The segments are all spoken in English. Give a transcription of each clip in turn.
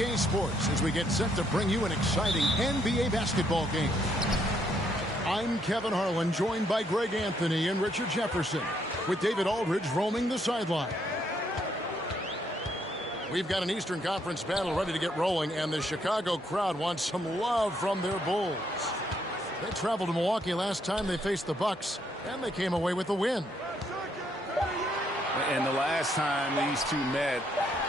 2K Sports as we get set to bring you an exciting NBA basketball game. I'm Kevin Harlan, joined by Greg Anthony and Richard Jefferson, with David Aldridge roaming the sideline. We've got an Eastern Conference battle ready to get rolling, and the Chicago crowd wants some love from their Bulls. They traveled to Milwaukee last time they faced the Bucks, and they came away with a win. And the last time these two met,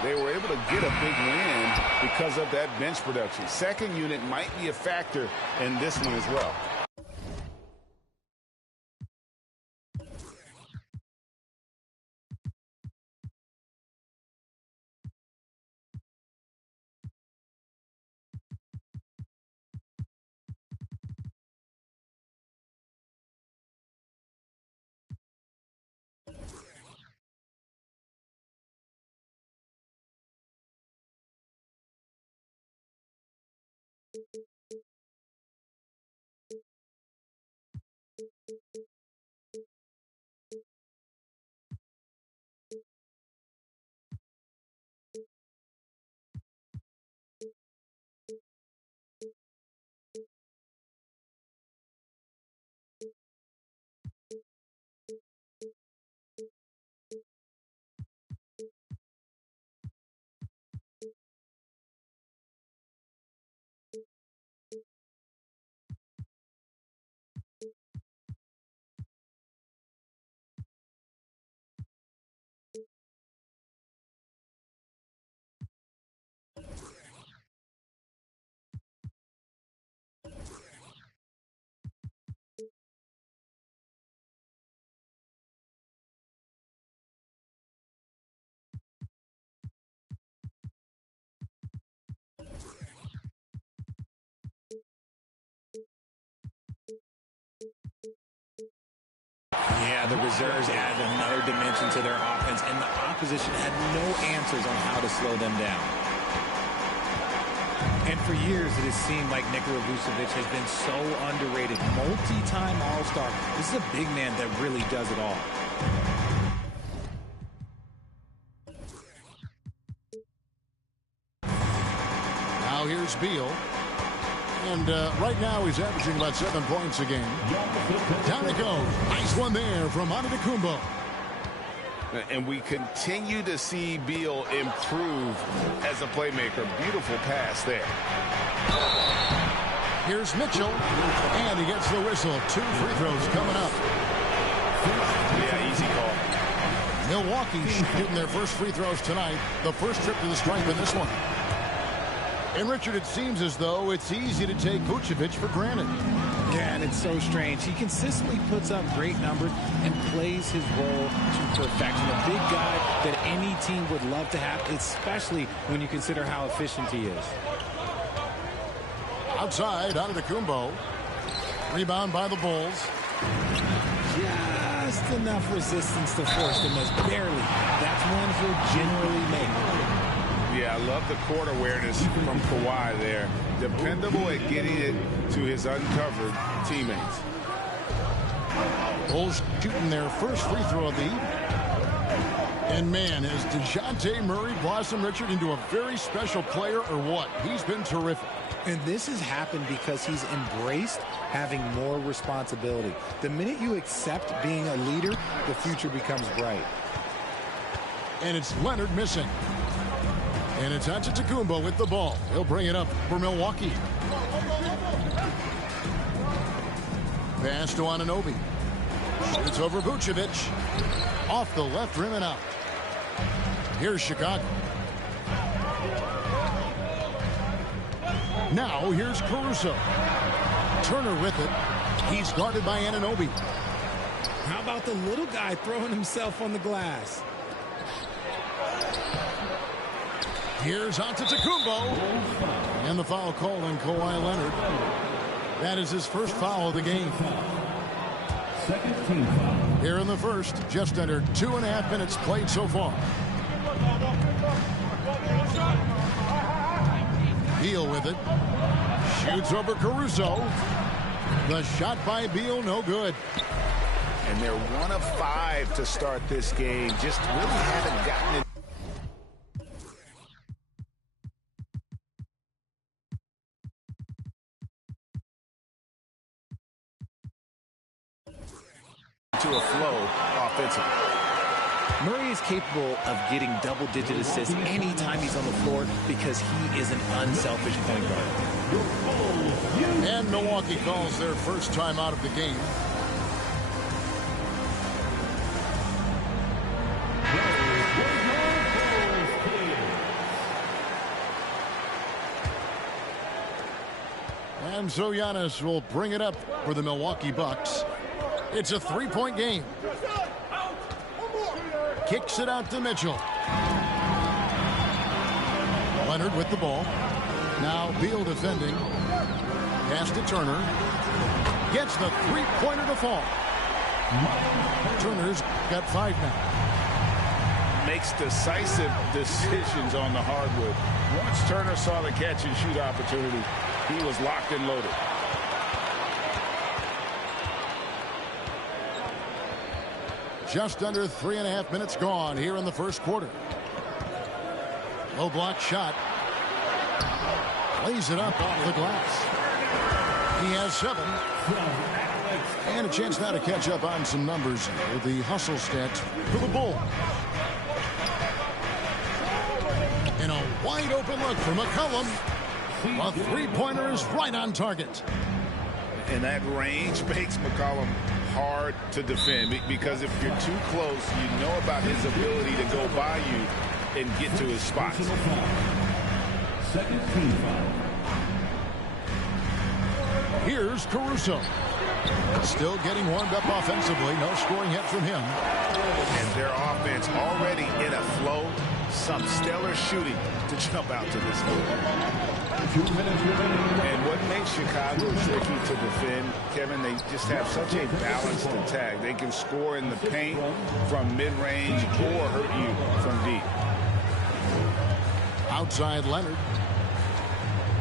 they were able to get a big win because of that bench production. Second unit might be a factor in this one as well. Yeah, the reserves added another dimension to their offense, and the opposition had no answers on how to slow them down. And for years, it has seemed like Nikola Vucevic has been so underrated. Multi-time All-Star. This is a big man that really does it all. Now here's Beal. And right now he's averaging about 7 points a game. Down it goes. Nice one there from Antetokounmpo. And we continue to see Beal improve as a playmaker. Beautiful pass there. Here's Mitchell. And he gets the whistle. 2 free throws coming up. Yeah, easy call. Milwaukee shooting their first free throws tonight. The first trip to the stripe in this one. And, Richard, it seems as though it's easy to take Vucevic for granted. Yeah, and it's so strange. He consistently puts up great numbers and plays his role to perfection. A big guy that any team would love to have, especially when you consider how efficient he is. Outside, Antetokounmpo. Rebound by the Bulls. Just enough resistance to force the miss. Barely. That's one he'll generally make. Yeah, I love the court awareness from Kawhi there. Dependable at getting it to his uncovered teammates. Bulls shooting their first free throw of the evening. And, man, has DeJounte Murray blossomed, Richard, into a very special player or what? He's been terrific. And this has happened because he's embraced having more responsibility. The minute you accept being a leader, the future becomes bright. And it's Leonard missing. And it's Antetokounmpo with the ball. He'll bring it up for Milwaukee. Pass to Anunoby. Shoots over Vucevic. Off the left rim and out. Here's Chicago. Now here's Caruso. Turner with it. He's guarded by Anunoby. How about the little guy throwing himself on the glass? Here's Antetokounmpo. And the foul called on Kawhi Leonard. That is his first foul of the game. Here in the first, just under 2.5 minutes played so far. Beal with it. Shoots over Caruso. The shot by Beal, no good. And they're 1 of 5 to start this game. Just really haven't gotten it. into a flow offensively. Murray is capable of getting double-digit assists anytime he's on the floor because he is an unselfish point guard. And Milwaukee calls their first time out of the game. And so Giannis will bring it up for the Milwaukee Bucks. It's a three-point game. Kicks it out to Mitchell. Leonard with the ball. Now Beal defending. Pass to Turner. Gets the three-pointer to fall. Turner's got 5 now. Makes decisive decisions on the hardwood. Once Turner saw the catch-and-shoot opportunity, he was locked and loaded. Just under 3.5 minutes gone here in the first quarter. Low block shot. Lays it up off the glass. He has 7. And a chance now to catch up on some numbers with the hustle stats for the Bulls. And a wide open look for McCollum. A three-pointer is right on target. And that range makes McCollum hard to defend because if you're too close, you know about his ability to go by you and get to his spots. Second team foul. Here's Caruso. Still getting warmed up offensively. No scoring yet from him. And their offense already in a flow. Some stellar shooting to jump out to this league. 2 minutes remaining. And what makes Chicago tricky to defend, Kevin, they just have such a balanced attack. They can score in the paint from mid-range or hurt you from deep. Outside Leonard.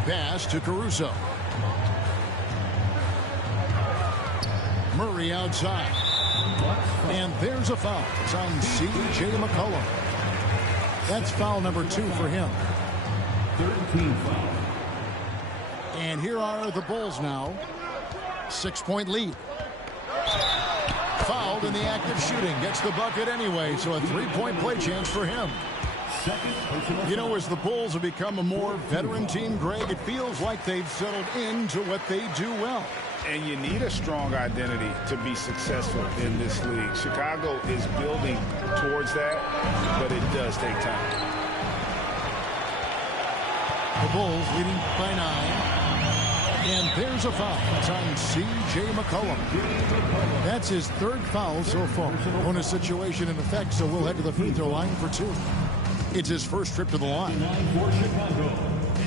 Pass to Caruso. Murray outside. And there's a foul. It's on C.J. McCollum. That's foul number 2 for him. 13 foul. And here are the Bulls now. 6-point lead. Fouled in the act of shooting. Gets the bucket anyway, so a 3-point play chance for him. You know, as the Bulls have become a more veteran team, Greg, it feels like they've settled into what they do well. And you need a strong identity to be successful in this league. Chicago is building towards that, but it does take time. The Bulls leading by 9. And there's a foul. It's on C.J. McCollum. That's his 3rd foul so far. Bonus situation in effect, so we'll head to the free throw line for 2. It's his first trip to the line.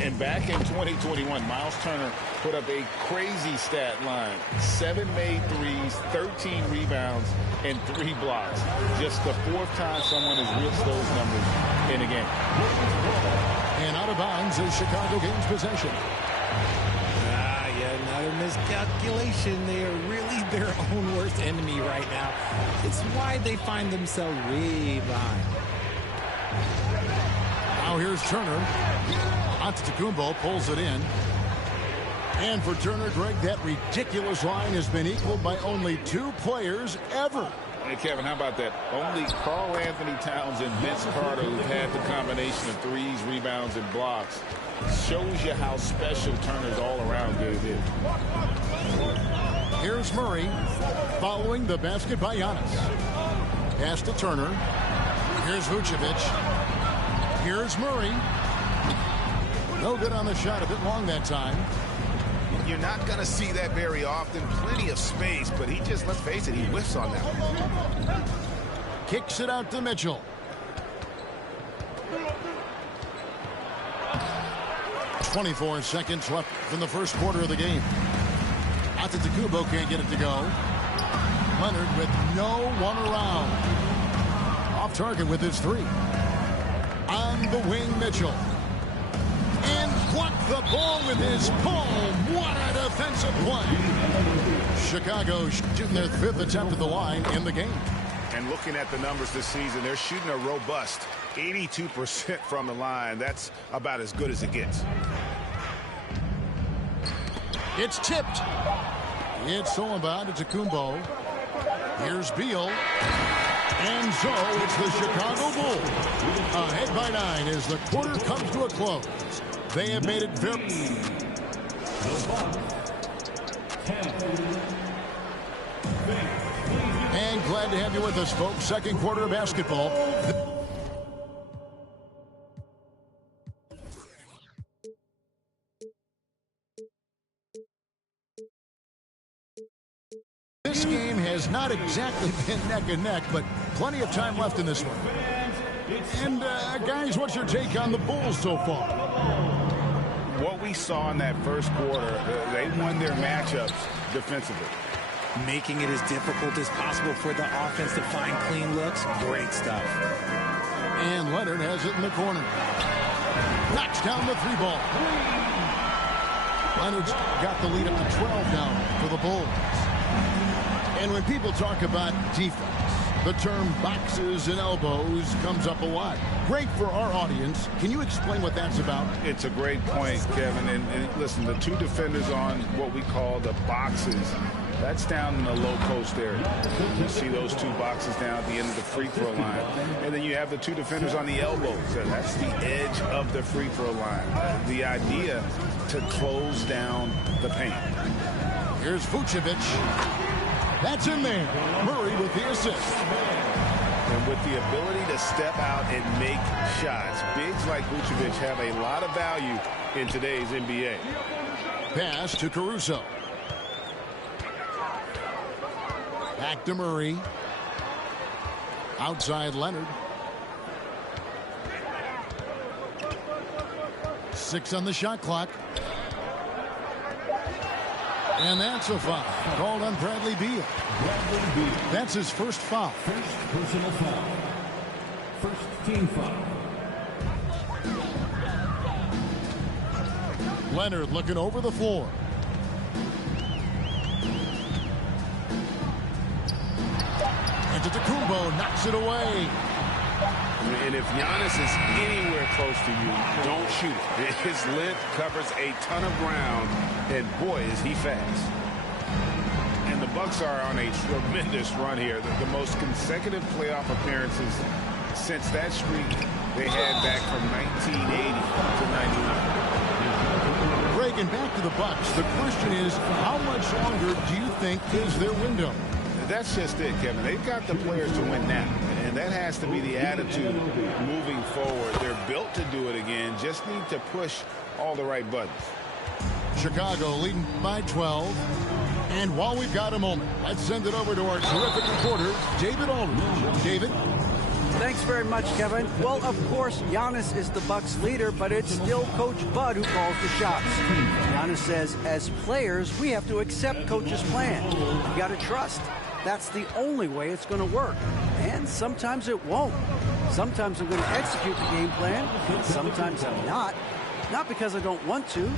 And back in 2021, Miles Turner put up a crazy stat line. 7 made threes, 13 rebounds, and 3 blocks. Just the 4th time someone has reached those numbers in a game. And out of bounds as Chicago gains possession. Another miscalculation. They are really their own worst enemy right now. It's why they find themselves way behind. Now here's Turner. Antetokounmpo pulls it in. And for Turner, Greg, that ridiculous line has been equaled by only 2 players ever. Hey, Kevin, how about that? Only Karl Anthony Towns and Vince Carter who've had the combination of threes, rebounds, and blocks. Shows you how special Turner's all-around good is. Here's Murray following the basket by Giannis. Pass to Turner. Here's Vucevic. Here's Murray. No good on the shot. A bit long that time. You're not going to see that very often. Plenty of space, but he just, let's face it, he whiffs on that one. Kicks it out to Mitchell. .24 seconds left in the first quarter of the game. Antetokounmpo can't get it to go. Leonard with no one around. Off target with his 3. On the wing, Mitchell. And blocked the ball with his palm. What a defensive play. Chicago shooting their 5th attempt at the line in the game. And looking at the numbers this season, they're shooting a robust 82% from the line. That's about as good as it gets. It's tipped. It's all about Antetokounmpo. Here's Beal. And so it's the Chicago Bulls ahead by 9 as the quarter comes to a close. They have made it very... And glad to have you with us, folks. Second quarter of basketball. This game has not exactly been neck and neck, but plenty of time left in this one. And, guys, what's your take on the Bulls so far? What we saw in that first quarter, they won their matchups defensively. Making it as difficult as possible for the offense to find clean looks. Great stuff. And Leonard has it in the corner. Knocks down the 3-ball. Leonard's got the lead up to 12 now for the Bulls. And when people talk about defense, the term boxes and elbows comes up a lot. Great for our audience. Can you explain what that's about? It's a great point, Kevin. And listen, the two defenders on what we call the boxes, that's down in the low post area. You see those two boxes down at the end of the free throw line. And then you have the two defenders on the elbows. That's the edge of the free throw line. The idea to close down the paint. Here's Vucevic. That's in there. Murray with the assist. And with the ability to step out and make shots, bigs like Vucevic have a lot of value in today's NBA. Pass to Caruso. Back to Murray. Outside Leonard. 6 on the shot clock. And that's a foul called on Bradley Beal. That's his first foul. First personal foul. First team foul. Leonard looking over the floor. Antetokounmpo knocks it away. And if Giannis is anywhere close to you, don't shoot it. His length covers a ton of ground, and boy, is he fast. And the Bucks are on a tremendous run here. The most consecutive playoff appearances since that streak they had back from 1980 to 99. Greg, and back to the Bucks. The question is, how much longer do you think is their window? That's just it, Kevin. They've got the players to win now, and that has to be the attitude moving forward. They're built to do it again, just need to push all the right buttons. Chicago leading by 12. And while we've got a moment, let's send it over to our terrific reporter, David Aldridge. David? Thanks very much, Kevin. Well, of course, Giannis is the Bucks leader, but it's still Coach Bud who calls the shots. Giannis says, as players, we have to accept Coach's plan. You got to trust. That's the only way it's going to work. And sometimes it won't. Sometimes I'm going to execute the game plan, and sometimes I'm not. Not because I don't want to,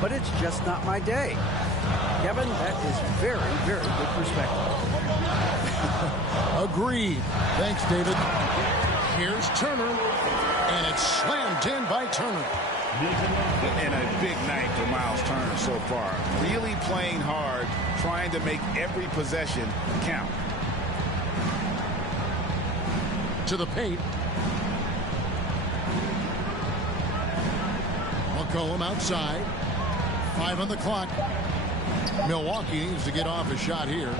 but it's just not my day. Kevin, that is very, very good perspective. Agreed. Thanks, David. Here's Turner, and it's slammed in by Turner. And a big night for Miles Turner so far. Really playing hard, trying to make every possession count. To the paint. McCollum outside. 5 on the clock. Milwaukee needs to get off a shot here.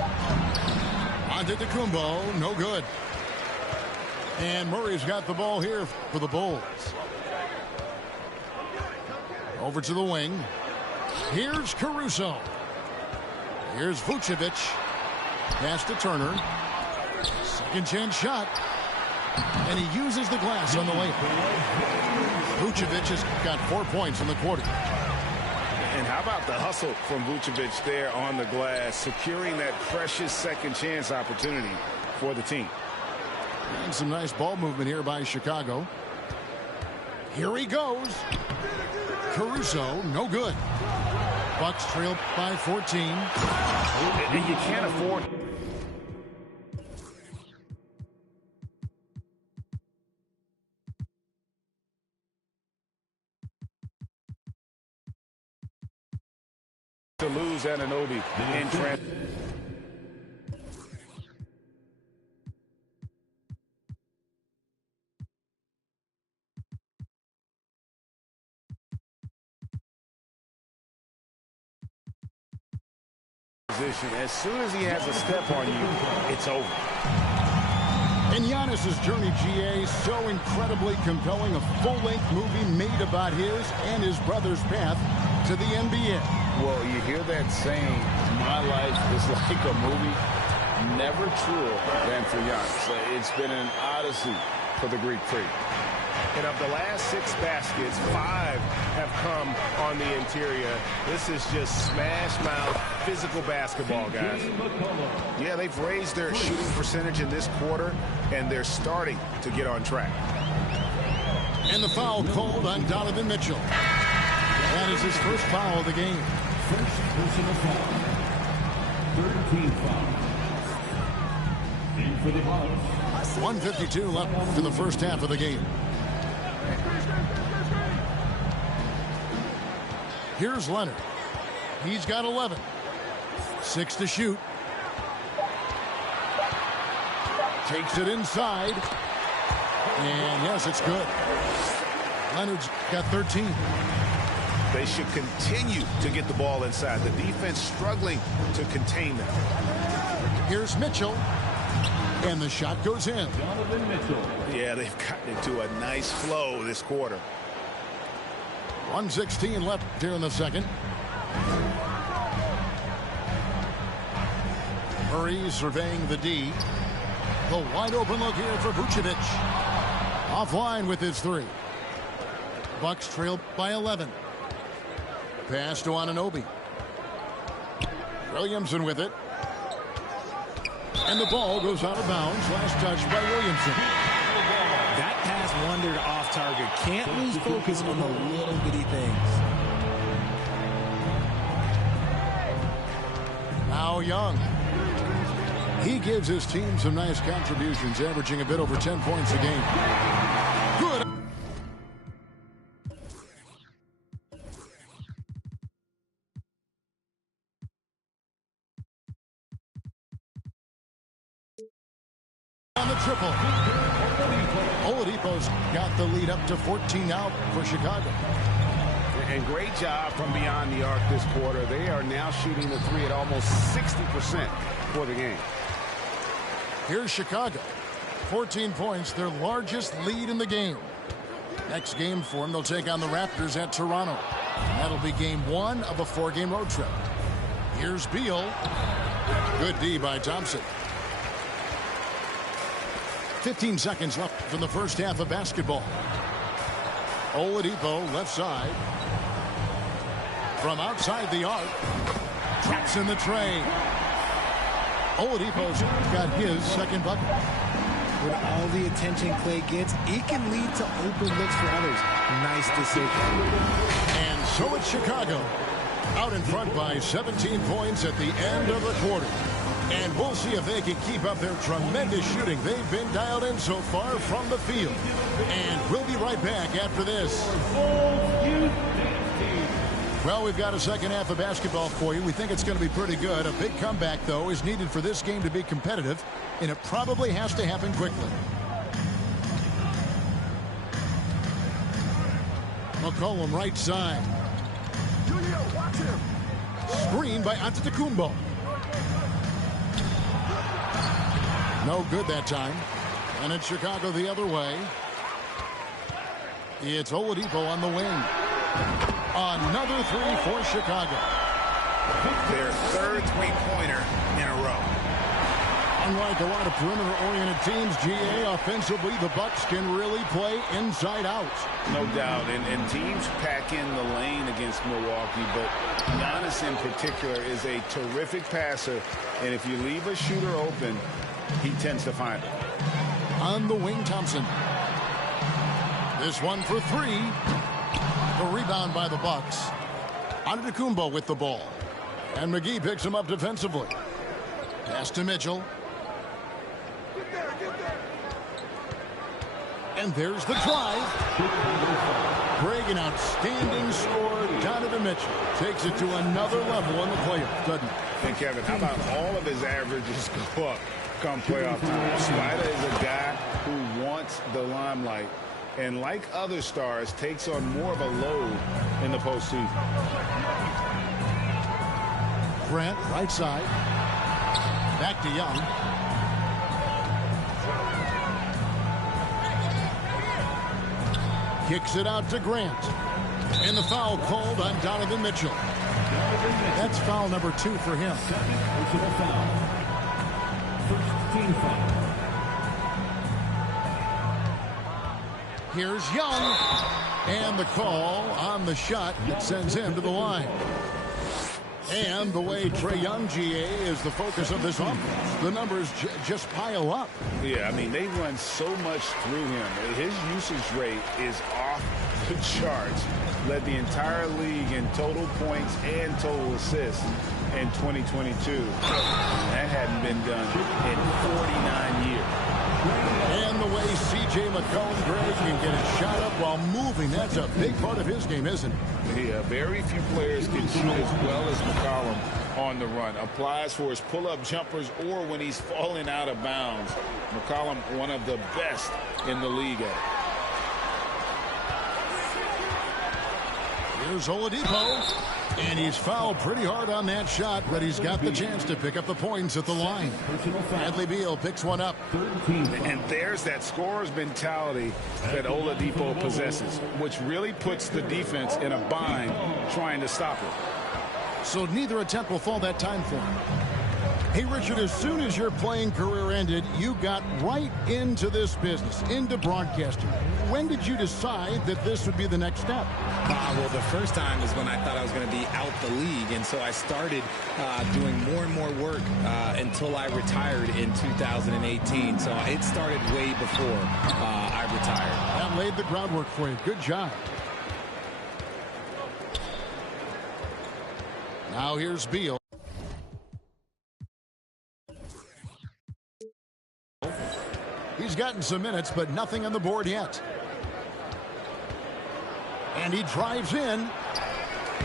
Antetokounmpo, no good. And Murray's got the ball here for the Bulls. Over to the wing. Here's Caruso. Here's Vucevic. Pass to Turner. Second chance shot. And he uses the glass on the layup. Vucevic has got 4 points in the quarter. And how about the hustle from Vucevic there on the glass, securing that precious second chance opportunity for the team. And some nice ball movement here by Chicago. Here he goes. Caruso, no good. Bucks trail by 14. And you can't afford to lose Anunoby in transition. position. As soon as he has a step on you, it's over. And Giannis's journey, GA, so incredibly compelling. A full-length movie made about his and his brother's path to the NBA. Well, you hear that saying, my life is like a movie. Never truer than for Giannis. It's been an odyssey for the Greek freak. And of the last 6 baskets, 5 have come on the interior. This is just smash mouth physical basketball, guys. Yeah, they've raised their shooting percentage in this quarter, and they're starting to get on track. And the foul called on Donovan Mitchell. That is his first foul of the game. First personal foul. 13 foul. And for the Bucks. 1:52 left in the first half of the game. Here's Leonard. He's got 11. 6 to shoot. Takes it inside. And yes, it's good. Leonard's got 13. They should continue to get the ball inside. The defense struggling to contain them. Here's Mitchell. And the shot goes in. Donovan Mitchell. Yeah, they've gotten into a nice flow this quarter. 1:16 left here in the second. Murray surveying the D. The wide open look here for Vucevic. Offline with his 3. Bucks trail by 11. Pass to Anunoby. Williamson with it. And the ball goes out of bounds. Last touch by Williamson. That pass wandered off target. Can't lose focus on the little bitty things. Now Young. He gives his team some nice contributions, averaging a bit over 10 points a game. Good. On the triple. Oladipo's got the lead up to 14 out for Chicago. And great job from beyond the arc this quarter. They are now shooting the 3 at almost 60% for the game. Here's Chicago. 14 points, their largest lead in the game. Next game for them, they'll take on the Raptors at Toronto. And that'll be game 1 of a 4-game road trip. Here's Beal. Good D by Thompson. 15 seconds left from the first half of basketball. Oladipo left side. From outside the arc. Traps in the tray. Oladipo's got his second bucket. With all the attention Clay gets, he can lead to open looks for others. Nice decision. And so it's Chicago. Out in front by 17 points at the end of the quarter. And we'll see if they can keep up their tremendous shooting. They've been dialed in so far from the field. And we'll be right back after this. Well, we've got a second half of basketball for you. We think it's going to be pretty good. A big comeback, though, is needed for this game to be competitive, and it probably has to happen quickly. McCollum right side. Screen by Antetokounmpo. No good that time. And it's Chicago the other way. It's Oladipo on the wing. Another 3 for Chicago. Their third three-pointer in a row. Unlike a lot of perimeter-oriented teams, GA, offensively, the Bucks can really play inside out. No doubt, and teams pack in the lane against Milwaukee, but Giannis in particular is a terrific passer, and if you leave a shooter open, he tends to find it. On the wing, Thompson. This one for 3. The rebound by the Bucks. Antetokounmpo with the ball. And McGee picks him up defensively. Pass to Mitchell. And there's the drive. Greg, an outstanding score. Donovan Mitchell takes it to another level in the playoffs, doesn't he? And Kevin, how about all of his averages go up come playoff time? Spider is a guy who wants the limelight, and like other stars, takes on more of a load in the postseason. Grant, right side. Back to Young. Kicks it out to Grant. And the foul called on Donovan Mitchell. That's foul number 2 for him. Personal foul. First team foul. Here's Young. And the call on the shot that sends him to the line. And the way Trae Young, GA, is the focus of this offense. The numbers just pile up. Yeah, I mean, they run so much through him. His usage rate is off the charts. Led the entire league in total points and total assists in 2022. That hadn't been done in 49 years. And the way C.J. McCollum, Greg, can get his shot up while moving, that's a big part of his game, isn't it? Yeah, very few players can shoot as well as McCollum on the run. Applies for his pull-up jumpers or when he's falling out of bounds. McCollum, one of the best in the league at it. Here's Oladipo. And he's fouled pretty hard on that shot, but he's got the chance to pick up the points at the line. Bradley Beal picks one up. And there's that scorer's mentality that Oladipo possesses, which really puts the defense in a bind trying to stop it. So neither attempt will fall that time for him. Hey, Richard, as soon as your playing career ended, you got right into this business, into broadcasting. When did you decide that this would be the next step? Well, the first time is when I thought I was going to be out the league, and so I started doing more and more work until I retired in 2018. So it started way before I retired. That laid the groundwork for you. Good job. Now here's Beal. He's gotten some minutes, but nothing on the board yet. And he drives in.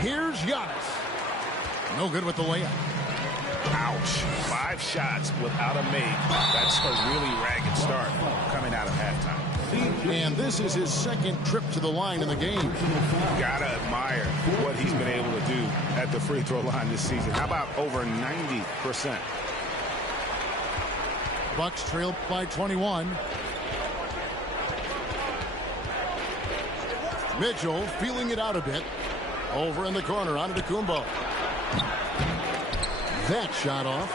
Here's Giannis. No good with the layup. Ouch. 5 shots without a make. That's a really ragged start coming out of halftime. And this is his second trip to the line in the game. Gotta admire what he's been able to do at the free throw line this season. How about over 90%? Bucks trail by 21. Mitchell feeling it out a bit. Over in the corner, onto Kumbo. That shot off.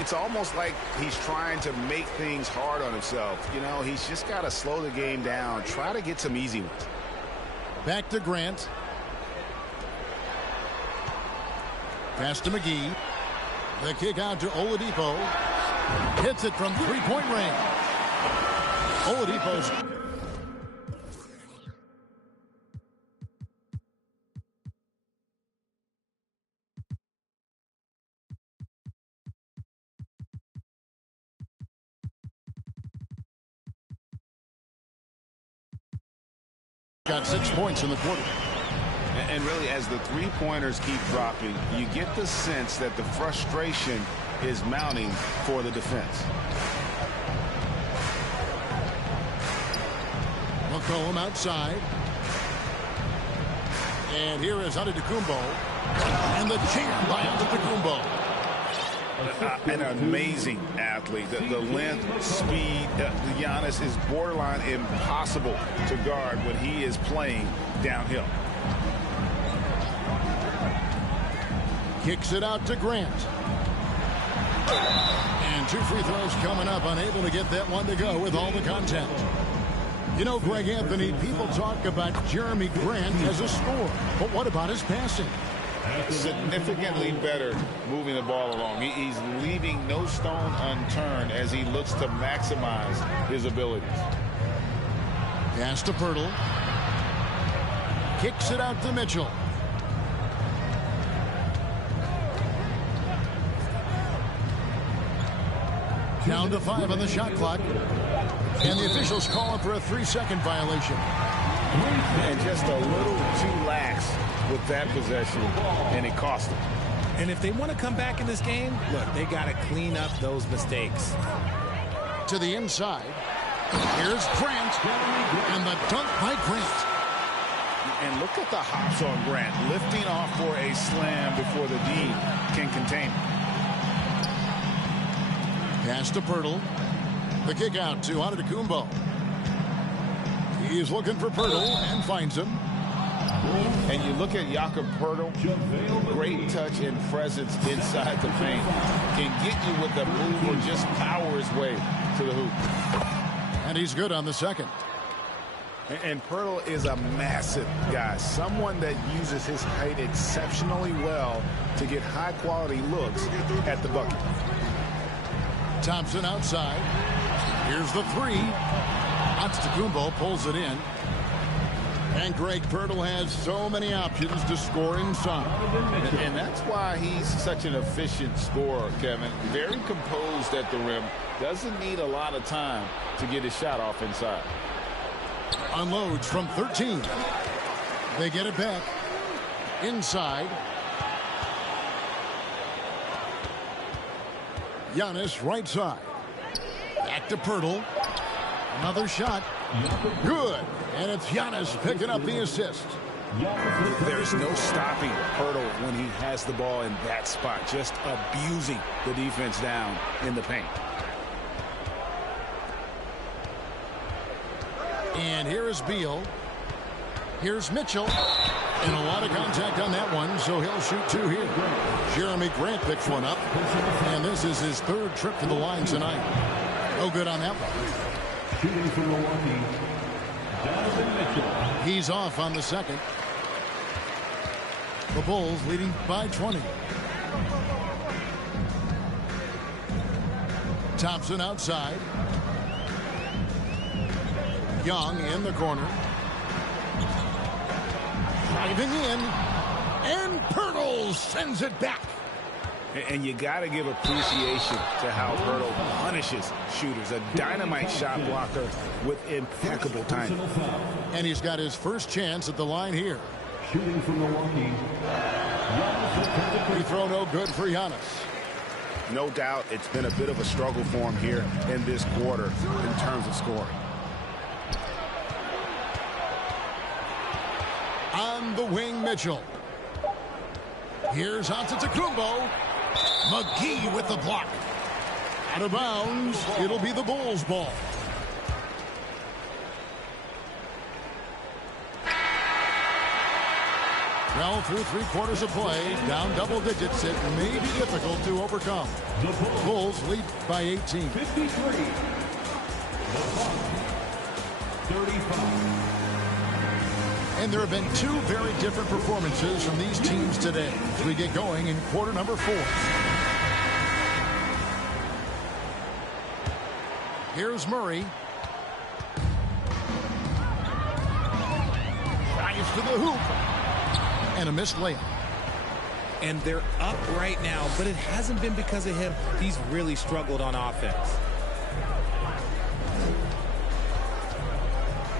It's almost like he's trying to make things hard on himself. You know, he's just got to slow the game down. Try to get some easy ones. Back to Grant. Pass to McGee. The kick out to Oladipo. Hits it from three-point range. Oladipo's got 6 points in the quarter. And really, as the three-pointers keep dropping, you get the sense that the frustration is mounting for the defense. McCollum outside. And here is Antetokounmpo. And the jam by Antetokounmpo. An amazing athlete. The length, speed, Giannis is borderline impossible to guard when he is playing downhill. Kicks it out to Grant. And 2 free throws coming up, unable to get that one to go with all the contact. You know, Greg Anthony, people talk about Jeremy Grant as a scorer, but what about his passing? Significantly better moving the ball along. He's leaving no stone unturned as he looks to maximize his abilities. Pass to Pirtle. Kicks it out to Mitchell. Down to 5 on the shot clock. And the officials calling for a 3-second violation. And just a little too lax with that possession, and it cost them. And if they want to come back in this game, look, they got to clean up those mistakes. To the inside. Here's Grant. And the dunk by Grant. And look at the hops on Grant, lifting off for a slam before the D can contain him. Pass to Pirtle. The kick out to Antetokounmpo. He's looking for Pirtle and finds him. And you look at Jakob Pirtle, great touch and presence inside the paint. Can get you with a move or just power his way to the hoop. And he's good on the second. And Pirtle is a massive guy, someone that uses his height exceptionally well to get high-quality looks at the bucket. Thompson outside. Here's the three. Antetokounmpo pulls it in. And Greg Pirtle has so many options to score inside. And that's why he's such an efficient scorer, Kevin. Very composed at the rim. Doesn't need a lot of time to get his shot off inside. Unloads from 13. They get it back. Inside. Giannis right side. Back to Pirtle. Another shot. Good. And it's Giannis picking up the assist. There's no stopping Pirtle when he has the ball in that spot. Just abusing the defense down in the paint. And here is Beal. Here's Mitchell. And a lot of contact on that one, so he'll shoot two here. Jeremy Grant picks one up. And this is his third trip to the line tonight. No good on that one. Shooting from Milwaukee, Donovan Mitchell. He's off on the second. The Bulls leading by 20. Thompson outside. Young in the corner. Driving in. And Pirtle sends it back. And you got to give appreciation to how Pirtle punishes shooters. A dynamite shot blocker with impeccable timing. And he's got his first chance at the line here. Shooting from Milwaukee. Free throw no good for Giannis. No doubt it's been a bit of a struggle for him here in this quarter in terms of scoring. On the wing, Mitchell. Here's Antetokounmpo. McGee with the block. Out of bounds. It'll be the Bulls' ball. Well, through three-quarters of play, down double digits, it may be difficult to overcome. The Bulls lead by 18. 53. The Bucks, 35. And there have been two very different performances from these teams today as we get going in quarter number 4. Here's Murray. Drives to the hoop. And a missed layup. And they're up right now, but it hasn't been because of him. He's really struggled on offense.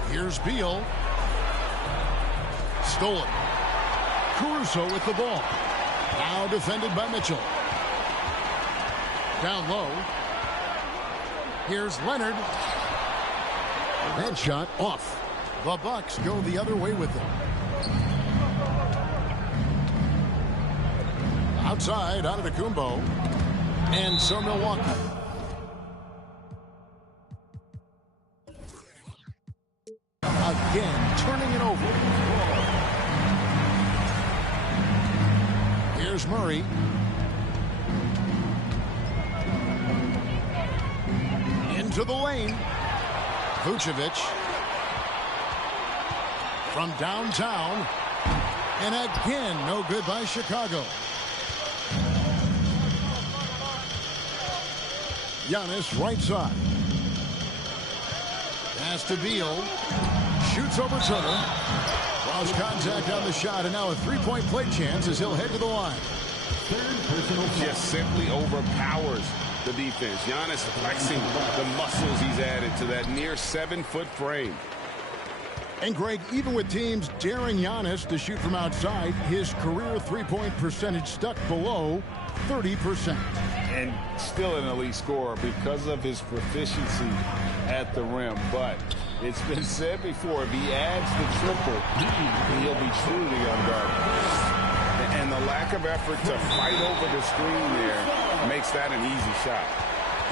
Here's Beal. Stolen. Caruso with the ball. Now defended by Mitchell. Down low. Here's Leonard. That shot off. The Bucks go the other way with them. Outside, Antetokounmpo. And so Milwaukee. Again, turning it over. Here's Murray. Into the lane. Vucevic. From downtown. And again, no good by Chicago. Giannis right side. Pass to Beal. Shoots over Turner. Lost contact on the shot, and now a three-point play chance as he'll head to the line. Just simply overpowers the defense. Giannis flexing the muscles he's added to that near 7-foot frame. And Greg, even with teams daring Giannis to shoot from outside, his career three-point percentage stuck below 30%. And still an elite scorer because of his proficiency at the rim. But It's been said before, if he adds the triple, he'll be truly unguardable. And the lack of effort to fight over the screen there makes that an easy shot.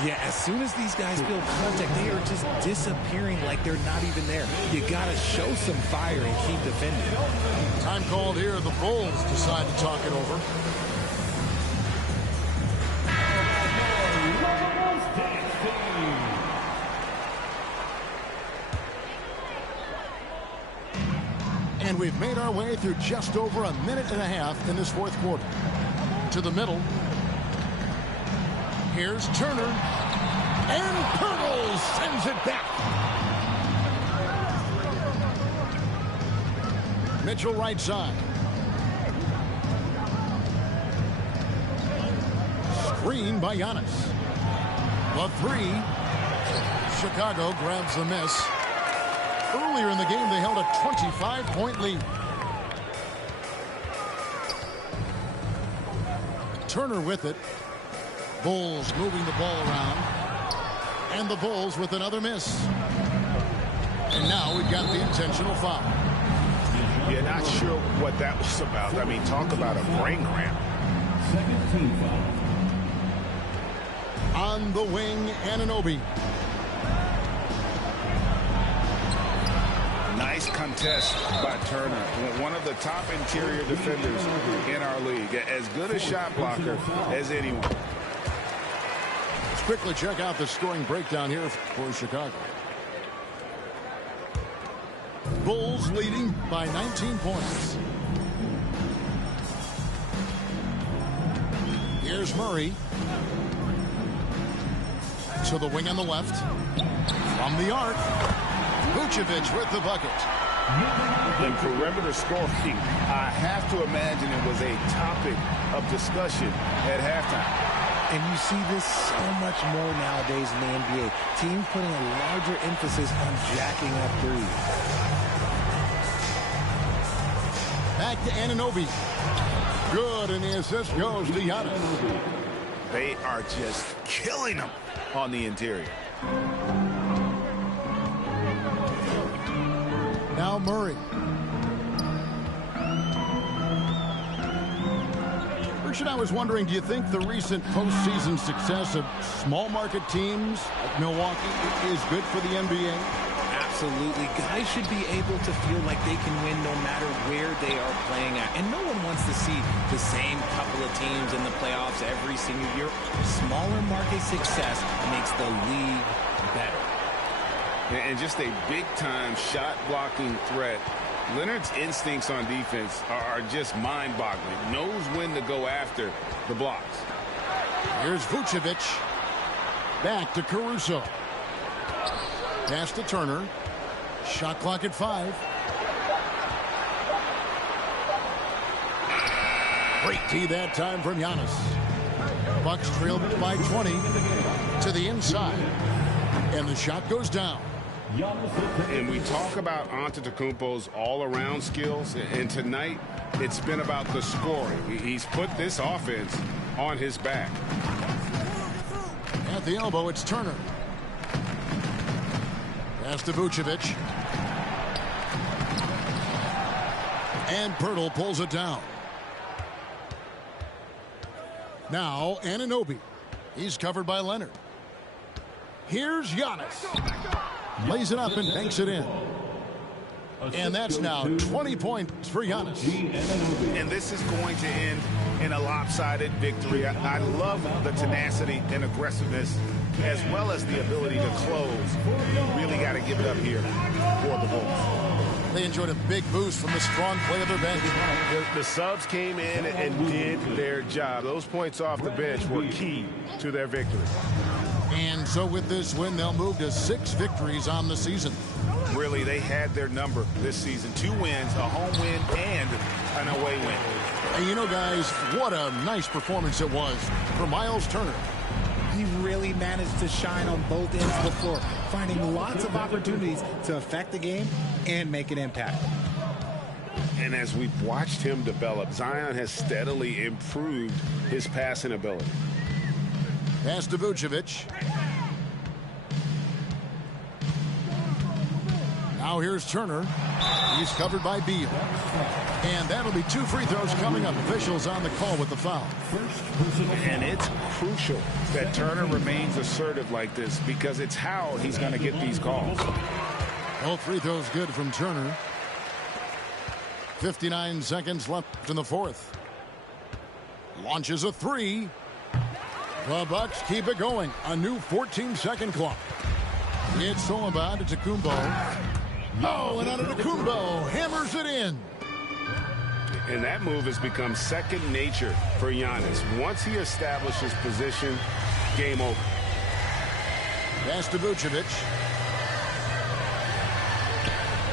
Yeah, as soon as these guys feel contact, they are just disappearing like they're not even there. You got to show some fire and keep defending. Time called here. The Bulls decide to talk it over. And we've made our way through just over a minute and a half in this fourth quarter. To the middle. Here's Turner. And Pirtle sends it back. Mitchell right side. Screen by Giannis. The three. Chicago grabs the miss. Earlier in the game, they held a 25-point lead. Turner with it. Bulls moving the ball around. And the Bulls with another miss. And now we've got the intentional foul. Yeah, not sure what that was about. I mean, talk about a brain cramp. Second team foul. On the wing, Anunoby. Nice contest by Turner, one of the top interior defenders in our league. As good a shot blocker as anyone. Let's quickly check out the scoring breakdown here for Chicago. Bulls leading by 19 points. Here's Murray. To the wing on the left. From the arc. Vucevic with the bucket. In perimeter scoring, I have to imagine it was a topic of discussion at halftime. And you see this so much more nowadays in the NBA. Teams putting a larger emphasis on jacking up threes. Back to Anunoby. Good, and the assist goes to Giannis. They are just killing them on the interior. Now Murray. Richard, I was wondering, do you think the recent postseason success of small market teams like Milwaukee is good for the NBA? Absolutely. Guys should be able to feel like they can win no matter where they are playing at. And no one wants to see the same couple of teams in the playoffs every single year. Smaller market success makes the league better. And just a big-time shot-blocking threat. Leonard's instincts on defense are just mind-boggling. Knows when to go after the blocks. Here's Vucevic. Back to Caruso. Pass to Turner. Shot clock at 5. Great D that time from Giannis. Bucks trail by 20 to the inside. And the shot goes down. And we talk about Antetokounmpo's all-around skills, and tonight it's been about the scoring. He's put this offense on his back. At the elbow, it's Turner. Pass to Vucevic. And Pirtle pulls it down. Now Anunoby. He's covered by Leonard. Here's Giannis. Lays it up and banks it in. And that's now 20 points for Giannis. And this is going to end in a lopsided victory. I love the tenacity and aggressiveness as well as the ability to close. You really got to give it up here for the Bulls. They enjoyed a big boost from the strong play of their bench. The subs came in and did their job. Those points off the bench were key to their victory. And so with this win, they'll move to 6 victories on the season. Really, they had their number this season. 2 wins, a home win, and an away win. And you know, guys, what a nice performance it was for Miles Turner. He really managed to shine on both ends of the floor, finding lots of opportunities to affect the game and make an impact. And as we've watched him develop, Zion has steadily improved his passing ability. Pass to Vucevic. Now here's Turner. He's covered by Beal. And that'll be 2 free throws coming up. Officials on the call with the foul. And it's crucial that Turner remains assertive like this because it's how he's going to get these calls. All free throws good from Turner. 59 seconds left in the fourth. Launches a 3. The Bucks keep it going. A new 14-second clock. It's Solomon to Tecumbo. Oh, and Antetokounmpo hammers it in. And that move has become second nature for Giannis. Once he establishes position, game over. Pass to Vucevic.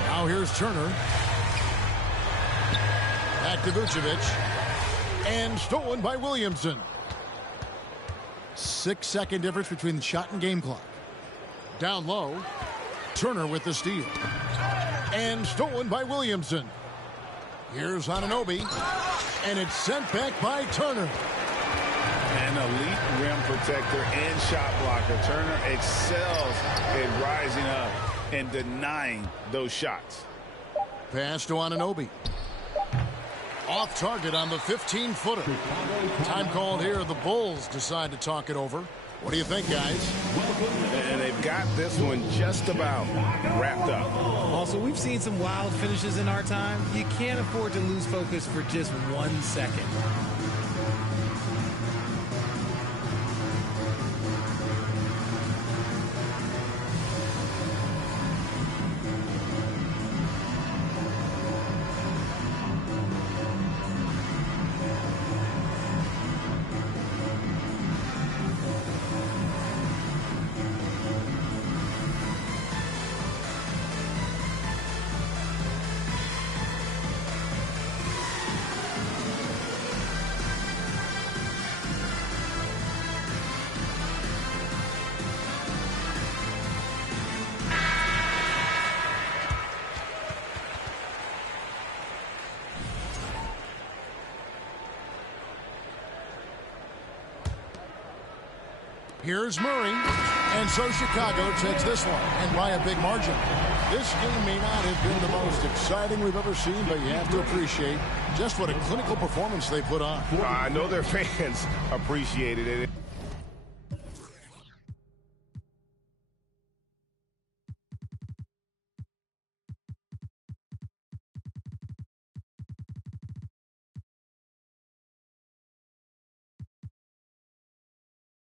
Now here's Turner. Back to Vucevic. And stolen by Williamson. 6-second difference between the shot and game clock. Down low. Turner with the steal. And stolen by Williamson. Here's Anunoby. And it's sent back by Turner. An elite rim protector and shot blocker. Turner excels at rising up and denying those shots. Pass to Anunoby. Off target on the 15-footer. Time called here. The Bulls decide to talk it over. What do you think, guys? And they've got this one just about wrapped up. Also, we've seen some wild finishes in our time. You can't afford to lose focus for just 1 second. Here's Murray. And so Chicago takes this one, and by a big margin. This game may not have been the most exciting we've ever seen, but you have to appreciate just what a clinical performance they put on. I know their fans appreciated it.